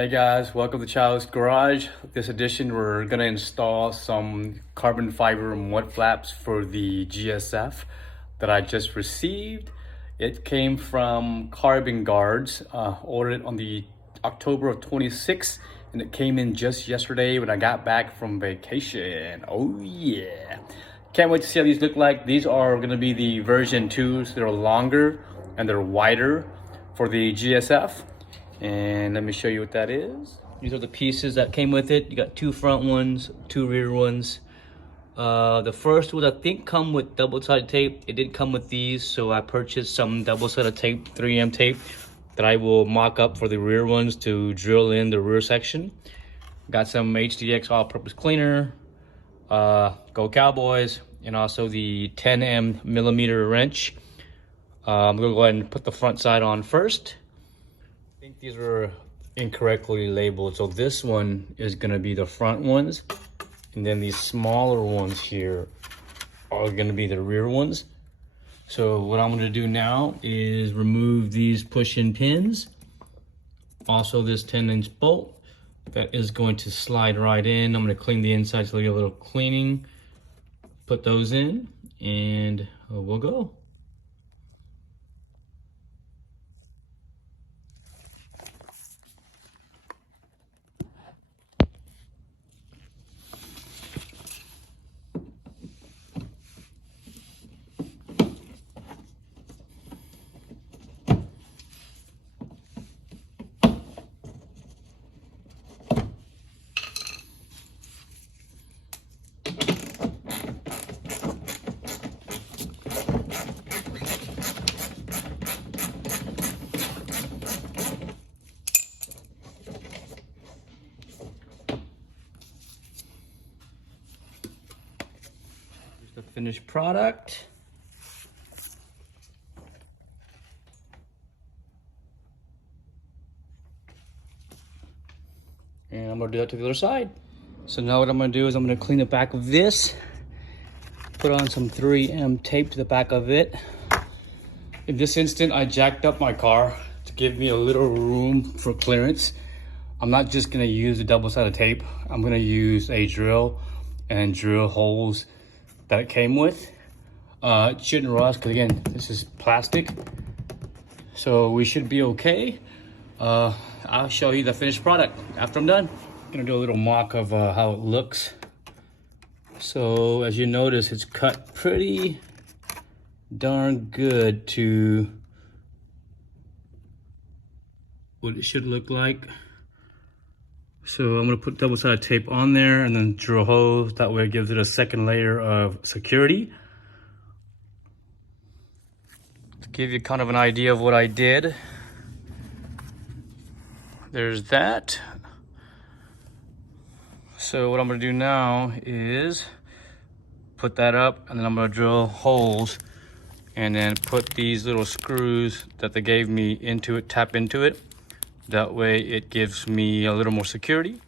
Hey guys, welcome to Child's Garage. This edition we're gonna install some carbon fiber mud flaps for the GSF that I just received. It came from Carbon Guards, ordered on the October of 26th, and it came in just yesterday when I got back from vacation. Oh yeah. Can't wait to see how these look like. These are gonna be the version 2s. They're longer and they're wider for the GSF. And let me show you what that is. These are the pieces that came with it. You got 2 front ones, 2 rear ones. The first ones I think come with double-sided tape. It did come with these, so I purchased some double-sided tape, 3M tape, that I will mock up for the rear ones to drill in the rear section. Got some HDX all-purpose cleaner, Go Cowboys, and also the 10 millimeter wrench. I'm gonna go ahead and put the front side on first. I think these were incorrectly labeled. So this one is gonna be the front ones, and then these smaller ones here are gonna be the rear ones. So what I'm gonna do now is remove these push-in pins. Also this 10-inch bolt that is going to slide right in. I'm gonna clean the inside, so get a little cleaning. Put those in and we'll go. The finished product. And I'm gonna do that to the other side. So now what I'm gonna do is I'm gonna clean the back of this, put on some 3M tape to the back of it. In this instant, I jacked up my car to give me a little room for clearance. I'm not just gonna use the double-sided tape. I'm gonna use a drill and drill holes that it came with. It shouldn't rust because again, this is plastic. So we should be okay. I'll show you the finished product after I'm done. I'm gonna do a little mock of how it looks. So as you notice, it's cut pretty darn good to what it should look like. So I'm gonna put double-sided tape on there and then drill holes. That way it gives it a second layer of security. To give you kind of an idea of what I did, there's that. So what I'm gonna do now is put that up, and then I'm gonna drill holes and then put these little screws that they gave me into it, tap into it. That way it gives me a little more security.